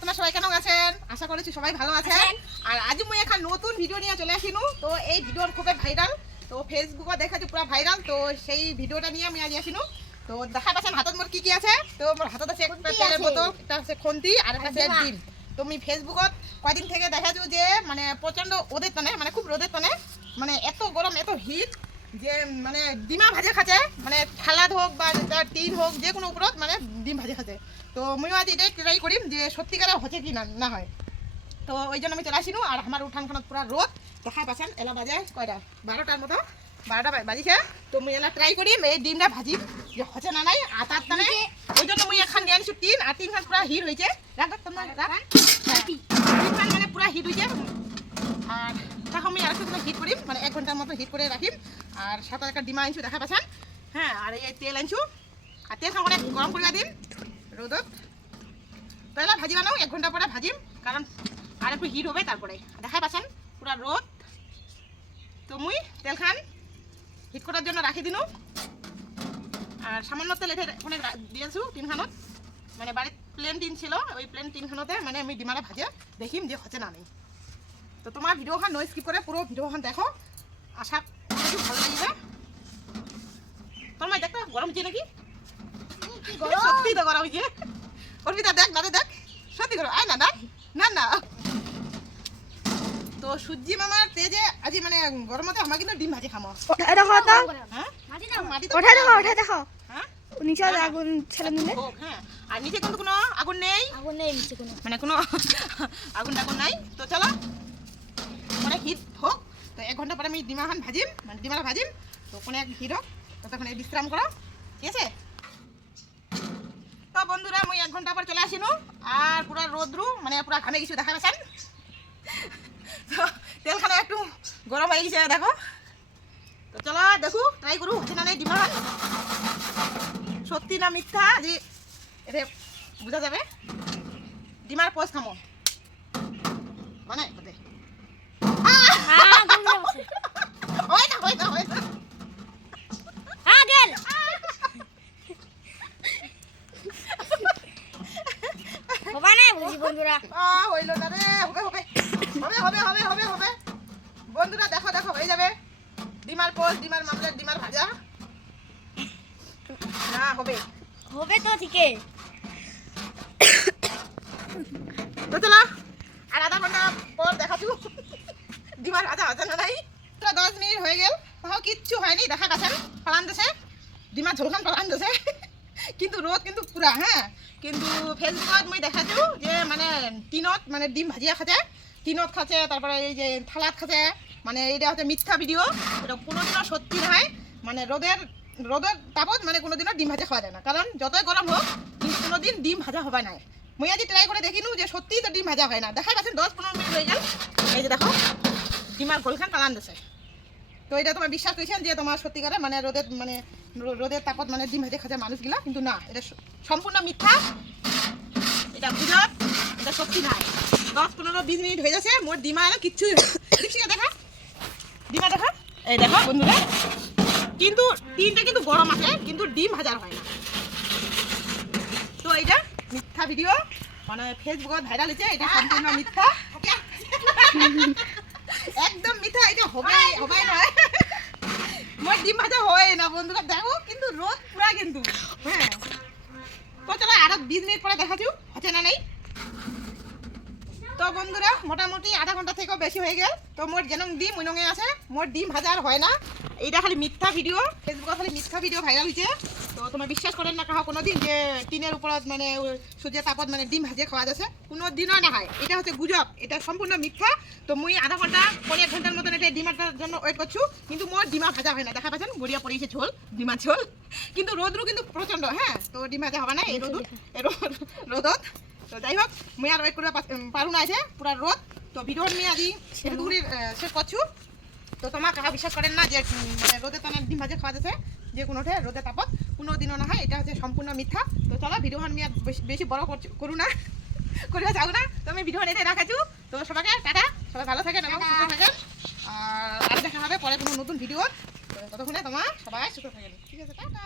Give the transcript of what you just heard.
তোমরা সবাই কেমন আছেন আশা করছি সবাই ভালো আছেন আছেন। আর আজ মুই এখন নতুন ভিডিও নিয়ে চলে আসিনু তো এই ভিডিওর খুবই ভাইরাল তো ফেসবুকে দেখাচ্ছি পুরো ভাইরাল তো সেই ভিডিওটা নিয়ে আমি আজ আসিনু। তো দেখা পাচ্ছেন হাতত মোর কি কি আছে? তো মোর হাতত আছে একটা তেলের বোতল একটা আছে খন্তি আর একটা আছে ডিম। তো আমি ফেসবুকত কয়দিন থেকে দেখাচ্ছি যে মানে প্রচণ্ড ওদের টানে মানে খুব রোদের টানে মানে এত গরম এত হিট যে মানে ডিমা ভাজে খাচ্ছে মানে থালাত হোক বা টিন হোক যে কোনো উপরত মানে ডিম ভাজে খাচ্ছে। তো ময়ও আজ এটাই ট্রাই করিম যে সত্যিকারে হচ্ছে কি না না হয়। তো ওই জন্য আমি চলে আসিনু আর আমার উঠানখানত পুরা রোদ। দেখা পাচ্ছেন এলা বাজে কয়টা? বারোটার মতো। বারোটা বাজিছে। তো মুই এলা ট্রাই করিম এই ডিমটা ভাজিম যে হচ্ছে না নাই? আটার টানে ওই জন্য মুই এখন নিয়ে আনিছো টিন আর টিনখান পুরা হিট হয়েছে রাখ তোমরা মানে পুরা হিট হয়েছে আর তখন আমি আরেকটু হিট করিম মানে এক ঘণ্টার মতো হিট করে রাখিম আর সাথে একটা ডিমা আনছু দেখা পাচ্ছেন হ্যাঁ আর এই তেল আনছু। আর তেল খান অনেক গরম করে দিম রোদত তাহলে ভাজি বানাও এক ঘণ্টা পরে ভাজিম। কারণ আর একটু হিট হবে তারপরে দেখাই পাচ্ছেন পুরা রোদ তো মুই তেল খান। হিট করার জন্য রাখি দিনু। আর সামান্য তেল এঠে ওখানে দিয়েছ তিনখানত। মানে বাড়ির প্লেন টিন ছিল ওই প্লেন টিনখানতে মানে আমি ডিমাটা ভাজে দেখিম যে হচ্ছে না নেই। তো তোমার ভিডিওখান নয় স্কিপ করে পুরো ভিডিওখান দেখো। আশা করি ভালো লাগবে। তোমার দেখতো গরম হচ্ছে নাকি? সত্যি তো গরম হয়েছে অর্পিতা দেখ দাদা দেখ। সত্যি গরম আয় না তো সূর্যি মামার তেজে আজি মানে গরমতে আমার কিন্তু ডিম ভাজি খামো ওঠাই দেখো তো হ্যাঁ মাটি দাও মাটি তো ওঠাই দেখো ওঠাই দেখো হ্যাঁ নিচে আগুন ছেলে দিলে। হ্যাঁ আর নিচে কিন্তু কোনো আগুন নেই। আগুন নেই নিচে কোনো। মানে কোনো আগুন টাগুন নাই। তো চলো মানে হিট হোক। তো এক ঘণ্টা পরে আমি ডিমাখান ভাজিম মানে ডিমাটা ভাজিম। তো কোনো এক হিট হোক ততক্ষণ এই বিশ্রাম করো ঠিক আছে? তো বন্ধুরা আমি এক ঘণ্টা পর চলে আসিনু। আর পুরা রোদ্রু মানে পুরা ঘামে কিছু দেখা পাচ্ছেন তো তেলখানা একটু গরম হয়ে গেছে দেখো। তো চলো দেখো ট্রাই করু হচ্ছে না নাই ডিমাখান সত্যি না মিথ্যা যে এটা বোঝা যাবে? ডিমার পোস্ট খামো। মানে হ্যাঁ ওই না ওই না হ্যাঁ না বুঝি বন্ধুরা? আ হইল না রে হবে হবে। হবে হবে হবে হবে হবে। বন্ধুরা দেখো দেখো হয়ে যাবে। ডিমার পোস্ট ডিমার মামলার ডিমার ভাজা। না হবে। হবে তো ঠিকই। তো চলো আর আধা ঘণ্টা পর দেখাচ্ছু। ডিমার ভাজা হচ্ছে না নাই? তো দশ মিনিট হয়ে গেল। তাও কিচ্ছু হয়নি দেখা গেছেন পালান দেশে। ডিমার ঝোলখান পালান দেশে। কিন্তু রোদ কিন্তু পুরা হ্যাঁ। কিন্তু ফেসবুকত মই দেখাছো যে মানে টিনত মানে ডিম ভাজিয়া খাচ্ছে। টিনত খাচ্ছে, তারপরে এই যে থালাত খাচ্ছে মানে এইটা হচ্ছে মিথ্যা ভিডিও। এটা কোনোদিনও সত্যি নয়। মানে রোদের রোদের তাপত মানে কোনোদিনও ডিম ভাজা খাওয়া যায় না। কারণ যতই গরম হোক কোনোদিন ডিম ভাজা হবে না। মই আজি ট্রাই করে দেখিনু যে সত্যি তো ডিম ভাজা হয় না। দেখাই পাচ্ছেন দশ পনেরো মিনিট হয়ে গেল। এই যে দেখো ডিমার গোলখান টানান দিছে। তো এটা তোমার বিশ্বাস করেছেন যে তোমার সত্যিকারে মানে রোদের মানে রোদের তাপত মানে ডিম ভেজে খাচ্ছে মানুষগুলা, কিন্তু না, এটা সম্পূর্ণ মিথ্যা। এটা গুজব এটা সত্যি নাই দশ পনেরো বিশ মিনিট হয়ে যাচ্ছে মোর ডিমা এলো না। না দেখা? ডিমা দেখা? এই দেখো বন্ধুরা, কিন্তু ডিমটা কিন্তু গরম আছে, কিন্তু ডিম ভাজার হয় না। তো এইটা মিথ্যা ভিডিও মানে ফেসবুকত ভাইরাল হয়েছে, এটা সম্পূর্ণ মিথ্যা। একদম মিথ্যা, এটা হবে হবে নয় মোর ডিম ভাজা হয় না বন্ধুরা, দেখো, কিন্তু রোদ পুরা কিন্তু। হ্যাঁ। তো চলো আরও বিশ মিনিট পরে দেখাচ্ছি, হচ্ছে না নেই? তো বন্ধুরা, মোটামুটি আধা ঘণ্টা থেকেও বেশি হয়ে গেল। তো মোর যেন ডিম উইনঙে আছে, মোর ডিম ভাজা আর হয় না। এইটা খালি মিথ্যা ভিডিও, ফেসবুকে খালি মিথ্যা ভিডিও ভাইরাল হয়েছে তো তোমার বিশ্বাস করেন না কাহা কোনো দিন যে টিনের উপরত মানে সূর্যের তাপত মানে ডিম ভাজিয়ে খাওয়া যাচ্ছে। কোনো দিনও না হয়। এটা হচ্ছে গুজব, এটা সম্পূর্ণ মিথ্যা। তো মুই আধা ঘণ্টা, পনেরো ঘণ্টার মতন এটা ডিমাটার জন্য ওয়েট করছু। কিন্তু মোর ডিমা ভাজা হয় না। দেখা পাচ্ছেন গড়িয়া পড়েছে ঝোল, ডিমা ঝোল। কিন্তু রোদ্রু কিন্তু প্রচণ্ড হ্যাঁ? তো ডিম ভাজা হবে না এই রোদ, রোদত। তো যাই হোক মুই আর ওয়েট করে পারু না আছে পুরা রোদ। তো ভিডিও নিয়ে আজি এটুকুনি শেষ করছু। তো তোমার কাকা বিশ্বাস করেন না যে মানে রোদে তানে ডিম ভাজা খাওয়া যাচ্ছে যে কোনোঠে রোদে তাপত। কোনো দিনও না হয় এটা হচ্ছে সম্পূর্ণ মিথ্যা। তো চলো ভিডিও আমি আর বেশি- বেশি বড় করছি- করু না করিবা যাও না। তো আমি ভিডিও এটাই রাখাচ্ছি তো সবাইকে টাটা। সবাই ভালো থাকেন এবং সুস্থ থাকেন। আর দেখা হবে পরে কোনো নতুন ভিডিও তো ততক্ষণে তোমার সবাই সুস্থ থাকেন। ঠিক আছে টাটা।